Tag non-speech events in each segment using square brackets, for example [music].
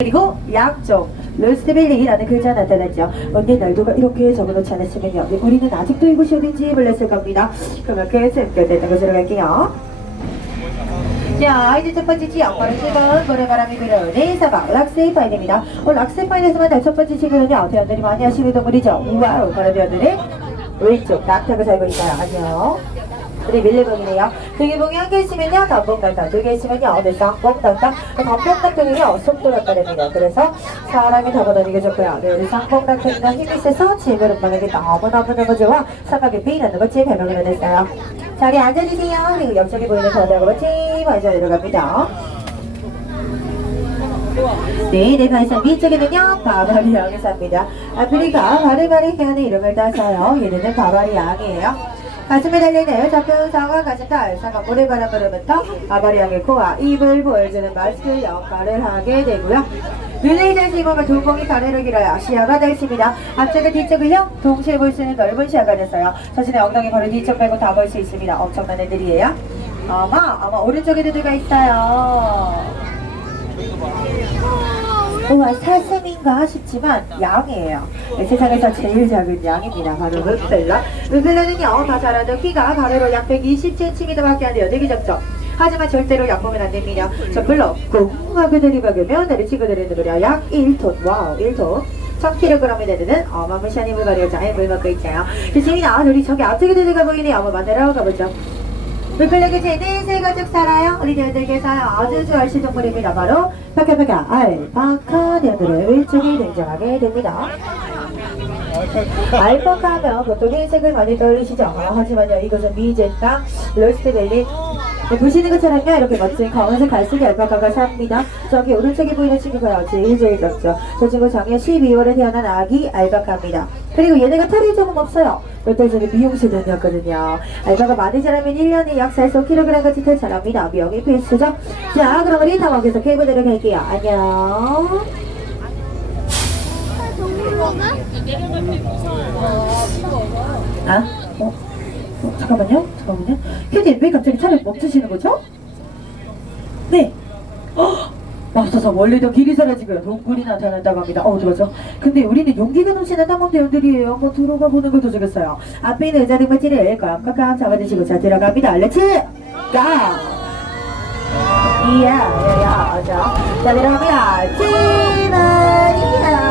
그리고 양쪽 루스빌리라는 글자 나타났죠. 언니 날도가 이렇게 적어놓지 않았으면요. 네, 우리는 아직도 이곳이 어딘지 몰랐을 겁니다. 그만큼 샘결됐던 것으로 갈게요. 자, 이제 첫 번째 지역 바로 7번 모래바람이 불어오는 사막 락세이파인입니다. 어, 락세이파인에서만 첫 번째 지역은요. 대원들이 많이 하시는 동물이죠. 와우, 바로 대원들은 왼쪽 낙타가 살고 있어요. 안녕. 우리 밀레봉이네요. 등에봉이 한 개 있으면요, 단봉당당. 두개 있으면요, 네, 쌍봉당당. 단봉당당은요, 속도가 빠릅니다. 그래서 사람이 타고 다니기 좋고요. 네, 우리 쌍봉당당이가 힘이 세서 지혜를 오빠에게 너무너무너무 좋아. 사막에 비라는 것이 별명을 얻었어요. 자리에 앉아주세요. 그리고 옆쪽에 보이는 거대하고 멋지 먼저 내려갑니다. 네, 네, 발산 위쪽에는요, 바바리 양이 삽니다. 아프리카 바리바리 해안의 이름을 따서요. 얘네는 바바리 양이에요. 가슴에 달리는 잡혀상과 가슴달, 상과 모래바람으로부터 바바리 양의 코와 입을 보여주는 마스크 역할을 하게 되고요. 눈의 자식과 두공이 가래로 길어요. 시야가 넓습니다. 앞쪽과 뒤쪽을요, 동시에 볼 수 있는 넓은 시야가 됐어요. 자신의 엉덩이 바로 뒤쪽 빼고 다 볼 수 있습니다. 엄청난 애들이에요. 아마, 아마 오른쪽에도 누가 있어요. 우와 사슴인가 싶지만 양이에요. 네, 세상에서 제일 작은 양입니다. 바로 르벨라. 르벨라는요 다 자라도 키가 가로로 약 120cm밖에 안 돼요. 되게 작죠. 하지만 절대로 약 보면 안 됩니다. 저 불러 꽁하게 들이박으면 치고 내리는 무려 약 1톤. 와우 1톤. 1000kg이 되는 어마무시한 힘을 발휘하자 힘을 먹고 있어요. 좋습니다. 우리 저기 앞쪽에 들어가 보이네요. 한번 만나러 가보죠. 물풀력이 제는 새 가족 살아요. 우리 대들께서요 아주 좋아하실 동물입니다. 바로 파카파카 알파카 대들의 일종이 등장하게 됩니다. 알파카 하면 보통 흰색을 많이 떠올리시죠? 하지만요 이것은 미제 땅 로스트밸리 네, 보시는 것처럼요 이렇게 멋진 검은색 갈색의 알파카가 삽니다. 저기 오른쪽에 보이는 친구가요 제일 제일 작죠. 저 친구 작년 12월에 태어난 아기 알파카입니다. 그리고 얘네가 털이 조금 없어요. 몇달 전에 미용실 다녔거든요. 알파가 많이 자라면 1년에 약 4kg까지 털 자랍니다. 미용이 필수죠. 자 그럼 우리 다음 계속 해보도록 할게요. 안녕. 아? 어? 어, 잠깐만요. 잠깐만요. 캐디 왜 갑자기 차를 멈추시는 거죠? 네. 어, 맙소사 원래도 길이 사라지고요. 동굴이 나타난다고 합니다. 어, 어떡하죠? 근데 우리는 용기가 넘치는 탐험대원들이에요. 한번 들어가 보는 것도 좋겠어요. 앞에 있는 의자 등받이를 깜깜깜 잡아주시고 자 들어갑니다. 렛츠 가! 이야, 이야, 자, 자 들어갑니다. 찌만이다.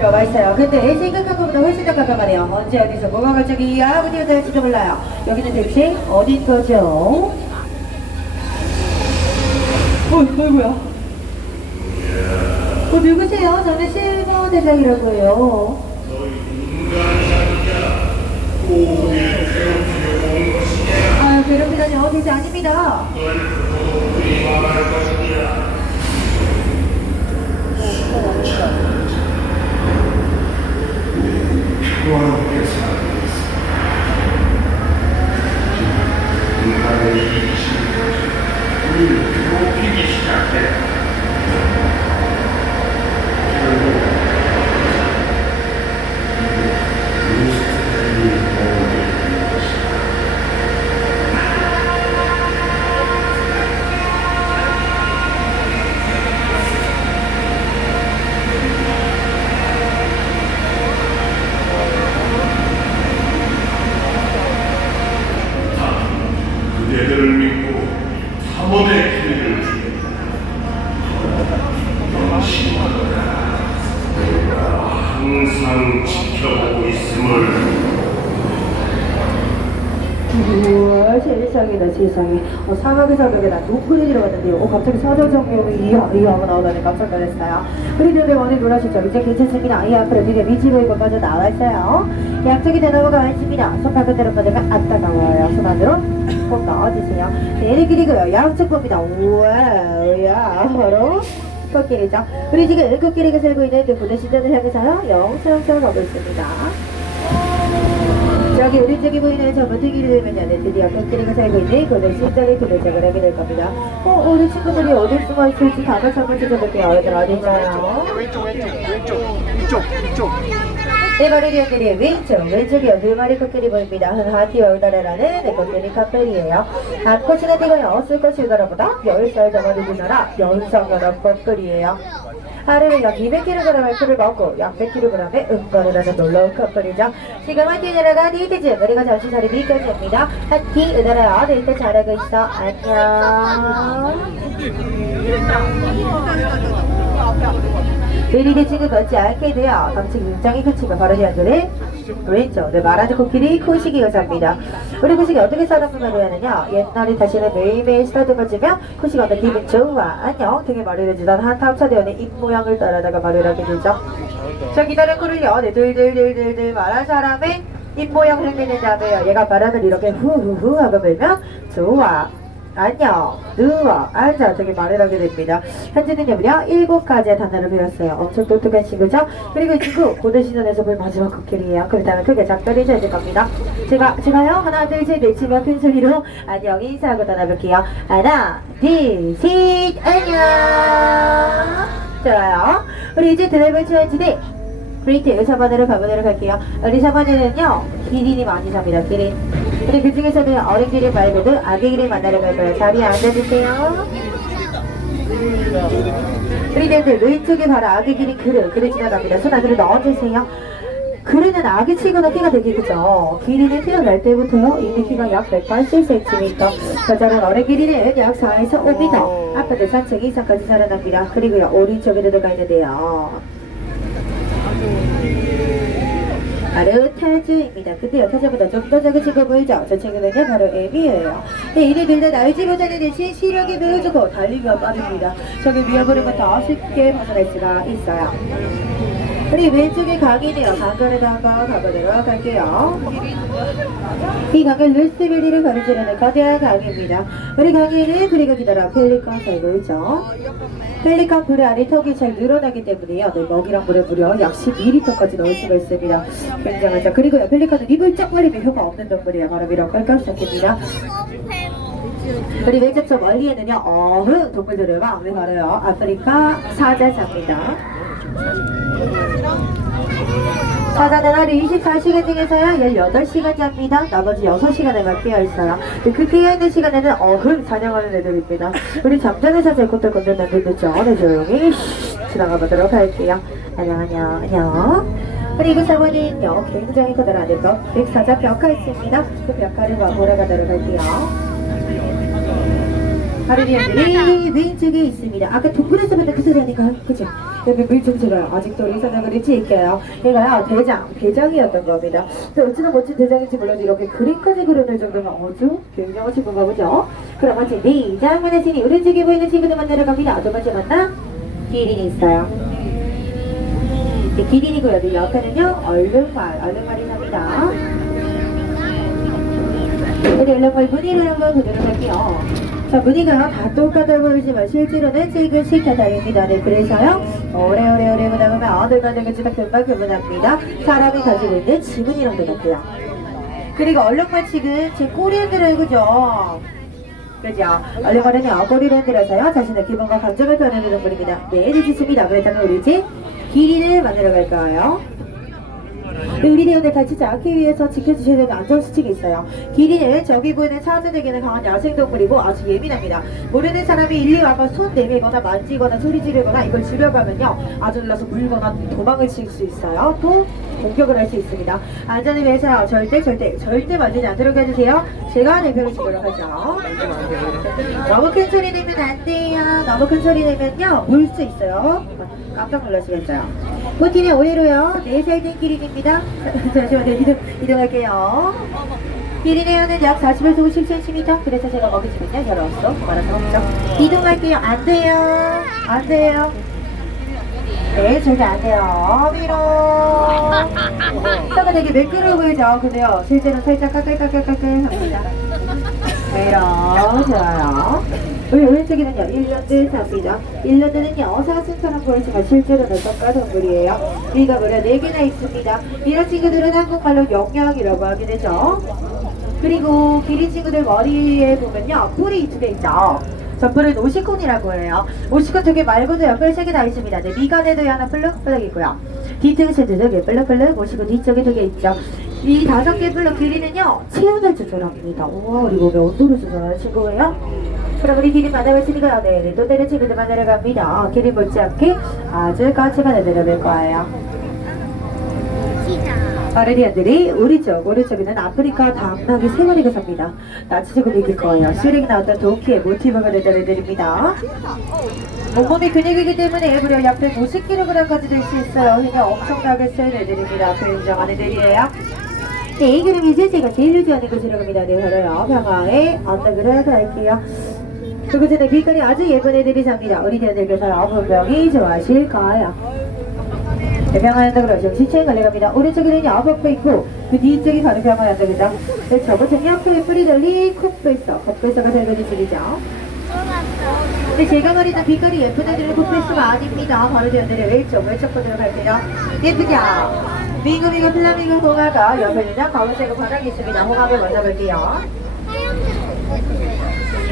들어가 있어요. 근데 생각한 것보다 훨씬 더 깜깜하네요. 언제 어디서 뭐가 갑자기 아무데가 될지도 몰라요. 여기는 대체 어딘 거죠? 어, 어이구야. 어, 누구세요? 저는 실버 대장이라고 해요. 아, 괴롭히다니요. 대체 아닙니다. 지켜보고 있음을. 우와 세상이다 세상에. 어, 사막에서 그게 나 동굴에 들어갔는데요. 어, 갑자기 이하 이하고 나오다니 깜짝 놀랐어요. 우리들의 원을 놀라시죠? 이제 괜찮습니다. 이 앞으로 드디어 미치고 이거 빠져 나왔어요. 양쪽이 대나무가 많습니다. 손바닥 대로 뻗으면 안 따가워요. 손 안으로 꼭 넣어주세요. 얘네 길이고요. 양쪽 봅니다. 우와 야 바로 코끼리죠. 우리 지금 코끼리가 살고 있는 그 부대 시전을 향해서요. 영성성 가고 있습니다. 저기 오른쪽에 보이는 저 들면요 네, 드디어 코끼리가 살고 있는 고대 실전에 도착을 하게 될 겁니다. 어 우리 친구들이 어디 숨어 있을지 다들 한번 찾아볼게요. 얘들 어디 있나요? 왼쪽 왼쪽 왼쪽 이쪽 이쪽 이쪽 네 마리 리언들이 왼쪽, 왼쪽이요. 두 마리 코끼리 보입니다. 하티와 우다라라는 네 코끼리 카펠이에요. 암컷이나 띠가요. 쓸 것이 우다라보다 10살 정도 되는 나라 연상연합 커플이에요. 하루에 약 200kg의 풀을 먹고 약 100kg의 응가를 하는 놀라운 커플이죠. 지금 한티 나라가 데이트즈 우리가 잠시 자리 비켜줍니다. 한티 은하라야 데이트 잘하고 있어. 안녕. 느리게 걷지 않게 돼요. 덩치 굉장히 크지만 바로 리안들의 왼쪽 네, 마라드 코끼리 코시기 여자입니다. 우리 코시기 어떻게 사람을 하느냐 옛날에 다시는 매일매일 주면 코시가 어떤 기분 좋아 안녕 되게 말을 해주던 한 탐사대원의 입 모양을 따라다가 말을 하게 되죠. 저 기다린 코를요 네, 들들들들들 말한 사람의 입 모양을 흉내낸 다음에요. 얘가 바람을 이렇게 후후후 하고 불면 좋아 안녕, 누워, 앉아 되게 말을 하게 됩니다. 현재는요 무려 일곱 가지의 단어를 배웠어요. 엄청 똑똑한 친구죠? 그리고 이 친구 고대 시즌에서 볼 마지막 코끼리예요. 그 다음에 크게 작별을 해줘야 될 겁니다. 제가 제가요 하나 둘셋 내치면 큰 소리로 안녕 인사하고 떠나볼게요. 하나, 둘, 셋, 안녕. 좋아요. 우리 이제 드라이버 챌린지 브레이트 1사번으로 가보도록 할게요. 4번에는요, 기린이 많이 삽니다, 기린. 근데 그 중에서는 어린 기린 말고도 아기 기린 만나러 갈 거예요. 자리에 앉아주세요. 우리들 왼쪽에 바로 아기 기린 그릇, 그릇 지나갑니다. 손 안으로 넣어주세요. 그릇은 아기 치고는 키가 되게 크죠. 기린이 태어날 때부터요, 이미 키가 약 180cm. 여자는 어린 기린은 약 4에서 5m. 아빠들 산책 이상까지 자라납니다. 그리고요, 오른쪽에도 들어가 있는데요. 바로 타조입니다. 근데요, 타조보다 좀 더 작은 친구 보이죠? 저 친구는요, 바로 에미예요. 네, 이들들 다 날지보다는 대신 시력이 매우 좋고 달리기가 빠릅니다. 저기 위협으로부터 쉽게 벗어날 수가 있어요. 우리 왼쪽에 강이네요. 강가를 한번 가보도록 할게요. 이 강은 루스베리를 가로지르는 거대한 강입니다. 우리 강에는 그리고 기다려 펠리컨 살고 있죠. 펠리컨 불의 안에 턱이 잘 늘어나기 때문에요. 네, 먹이랑 물에 무려 약 12리터까지 넣을 수가 있습니다. 굉장하죠. 그리고요, 펠리컨은 입을 쩍 벌리면 혀가 없는 동물이에요. 바로 이런 깔깔짝입니다. 우리 왼쪽 저 멀리에는요, 어흥 동물들을 왕래 바로요. 아프리카 사자자입니다. 사자는 하루 24시간 중에서요 18시간 잡니다. 나머지 6시간에만 깨어있어요 그 깨어있는 시간에는 어흥 사냥하는 애들입니다. 우리 잠자는 사자의 꽃들 늦죠 네 조용히 쉬, 지나가 보도록 할게요. 안녕 안녕 안녕. 그리고 사모님요. 굉장히 커다란 데서 백사자 벽화 있습니다. 그 벽화를 보러 가도록 할게요 하루리언들이 왼쪽에 있습니다. 아까 동굴에서 봤던 그 소리하니까 그죠? 여기 물총체가 아직도 우리 사장을 지킬게요. 얘가요 대장, 대장이었던 겁니다. 그래서 어찌나 멋진 대장인지 몰라도 이렇게 그림까지 그려낼 정도면 아주 굉장한 친구인가 보죠? 그럼 어찌 대장 만나시니 오른쪽에 보이는 친구들 만나러 갑니다. 두 번째 만나 기린이 있어요. 네, 기린이고요. 네, 옆에는요 얼룩말, 얼룩말이 삽니다. 우리 얼룩말 무늬를 한번 보도록 할게요. 자, 무늬가 다 똑같아 보이지만 실제로는 색은 실타 다릅니다. 네, 그래서요. 오래오래 오래 보다 보면 어딜 가는 건지 다 금방 구분합니다. 사람이 가지고 있는 지문이랑도 같고요. 그리고 얼룩말 칙은 제 꼬리흔들어요, 그죠? 그죠? 얼룩말은요, 꼬리를 흔들어서요. 자신의 기분과 감정을 표현하는 동물입니다. 네, 늦었습니다. 그렇다면 우리 집 길이를 만들어 갈 거예요. 우리 대원을 다치지 않기 위해서 지켜주셔야 되는 안전수칙이 있어요. 기린은 저기 보이는 사자들에게는 강한 야생동물이고 아주 예민합니다. 모르는 사람이 일리 와서 손 내밀거나 만지거나 소리 지르거나 이걸 지려가면요. 아주 놀라서 물거나 도망을 칠 수 있어요. 또 공격을 할 수 있습니다. 안전을 위해서 절대 절대 절대 만지지 않도록 해주세요. 제가 대표를 주도록 하죠. 너무 큰 소리 내면 안 돼요. 너무 큰 소리 내면요. 물수 있어요. 깜짝 놀라시겠어요. 포티는 오해로요. 4살 된 기린입니다. [laughs] 잠시만요. 이동, 이동할게요. 기린의 혀는 약 40에서 50cm. 그래서 제가 먹이주면요. 열었어. 말아서 먹죠. 이동할게요. 안 돼요. 안 돼요. 네, 절대 안 돼요. 위로. 혀가 되게 매끄러워 보이죠? 근데요. 실제로 살짝 까끌까끌까끌 합니다. 위로. 좋아요. 우리 오른쪽에는요, 일런드 삽니다. 일런드는요, 사슴처럼 보이지만 실제로는 떡가동물이에요. 위가 무려 4개나 있습니다. 이런 친구들은 한국말로 영양이라고 하게 되죠. 그리고 기린 친구들 머리에 보면요, 뿔이 두 개 있죠. 전부는 오시콘이라고 해요. 오시콘 두개 말고도 옆에 세개다 있습니다. 네, 미간에도 하나 플럭플럭이고요. 뒤통수에도 두개 플럭플럭, 오시콘 뒤쪽에 두 개 있죠. 이 다섯 개 블럭 길이는요, 체온을 조절합니다. 우와, 우리 몸의 온도를 조절하는 친구예요. 그럼 우리 길이 만나봤으니까요. 네, 네, 또 다른 친구들 만나러 갑니다. 길이 못지않게 아주 까치가 내려볼 거예요. 아르리안들이 우리 쪽, 오른쪽에는 아프리카 당나귀 세 마리가 삽니다. 나치적으로 이길 거예요. 슈렉이 나왔던 도키의 모티브가 애들입니다. 몸몸이 근육이기 때문에 무려 약 150kg까지 될 수 있어요. 힘이 엄청나게 센 애들입니다. 굉장한 애들이에요. 네, 그럼 이제 제가 제일 좋아하는 곳으로 갑니다. 네, 바로요. 병화의 언덕으로 갈게요. 그곳에는 빛깔이 아주 예쁜 애들이 삽니다. 우리 대들께서 분명히 좋아하실 거예요. 병화 언덕으로 좀 시체에 걸려갑니다. 오른쪽에는요, 버프 있고, 그 뒤쪽이 바로 병화 언덕이죠. 네, 저곳은요, 코에 뿌리 달린 콧불서, 콧불서가 달려진 줄이죠. 근데 제가 말했던 빛깔이 예쁜 애들은 콧불서가 아닙니다. 바로 뒤에 왼쪽, 왼쪽 보도록 할게요. 예쁘죠? 미구미구 플라밍고 홍화가 옆에 있는 가운데가 바닥이 있습니다. 홍합을 만나볼게요.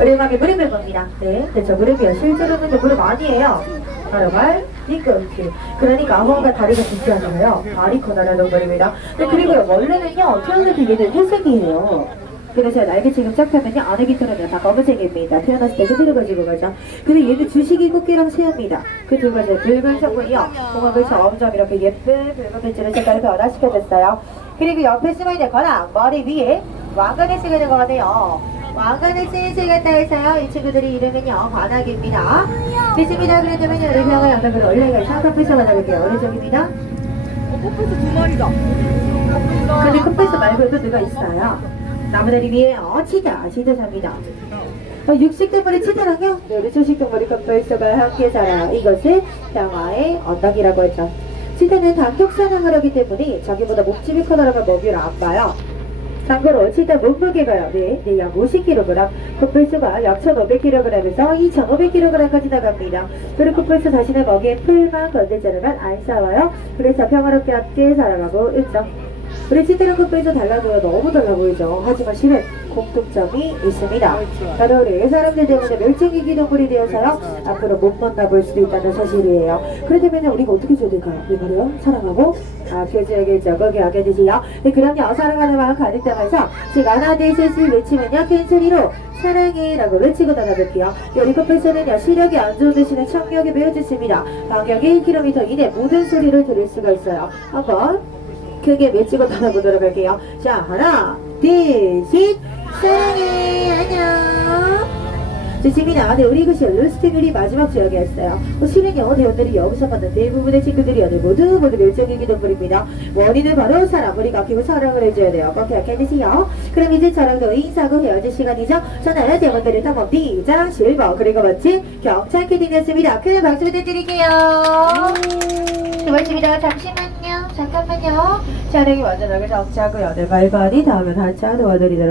우리음악의 무릎을 봅니다. 네, 그렇죠. 무릎이요. 실제로는 그 무릎 아니에요. 바로 발, 뒤꿈치. 그러니까 아무가 다리가 않아요. 발이 커다란 동물입니다. 네, 그리고요, 원래는요, 태어날 때 얘는 회색이에요. 그래서 날개 지금 쫙 펴면요, 안에 깃털은요, 다 검은색입니다. 태어났을 때 그대로 가지고 가죠. 근데 얘는 주식이 꽃게랑 새입니다. 그 두 가지 붉은 성분이요, 홍합을 점점 이렇게 예쁜 붉은 빛으로 색깔을 변화시켜줬어요. 그리고 옆에 숨어있는 거랑 머리 위에 왕관을 쓰게 된 거거든요. 왕관을 쓰는 새가 따해서요. 이 친구들이 이름은요. 관악입니다. 됐습니다. 그렇다면 병을 양쪽으로 올라가서 커피서 만나볼게요. 오른쪽입니다. 퍼플스 두 마리다. 근데 커피서 말고도 누가 있어요. 나무다리 위에 어 치타, 치타 삽니다. 어, 육식동물의 치타랑요. 네, 우리 초식동물이 커피서가 함께 살아요. 이것을 병화의 언덕이라고 했죠. 치타는 단독사냥을 하기 때문에 자기보다 목집이 커다란 걸 먹이로 안 봐요. 참고로 치타 몸무게가요. 네, 네, 약 50kg, 코뿔소가 약 1,500kg에서 2,500kg까지 나갑니다. 그리고 코뿔소 자신의 먹이에 풀만 건들지 않으면 안 싸워요. 그래서 평화롭게 함께 살아가고 있죠. 우리 치타랑 코뿔소 달라도요. 너무 달라 보이죠. 하지만 실은 공통점이 있습니다. 바로 우리 사람들 때문에 멸종위 기 동물이 되어서요. 앞으로 못 만나볼 수도 있다는 사실이에요. 그렇다면 우리가 어떻게 해줘야 될까요? 네, 바로요. 사랑하고 아껴줘야겠죠. 거기 아껴주세요. 네, 그럼요. 사랑하는 마음 가득 담아서 제가 하나, 둘, 셋을 외치면요. 큰 소리로 사랑해 라고 외치고 나가볼게요. 우리 커플소는요. 시력이 안 좋은 대신에 청력이 매우 좋습니다. 간격이 1km 이내 모든 소리를 들을 수가 있어요. 한번 크게 외치고 나가보도록 할게요. 자, 하나, 둘, 셋, 사랑해, 안녕. 좋습니다. 네, 우리 이것이 루스팅률이 마지막 지역이었어요. 어, 실은요, 대원들이 여기서 만난 대부분의 친구들이 오늘 모두 모두 멸종위기 동물입니다. 원인은 바로 사람, 우리가 아끼고 사랑을 해줘야 돼요. 꼭 기억해 주세요. 그럼 이제 저랑도 인사하고 헤어질 시간이죠. 저는 대원들의 탐험 비장 실버, 그리고 멋진 경찰 캐딩이었습니다. 큰 박수 부탁드릴게요. 고맙습니다. 잠시만요. 잠깐만요. 차량이 완전하게 정차하고요. 네, 발발이 다음에 하차 도와드리도록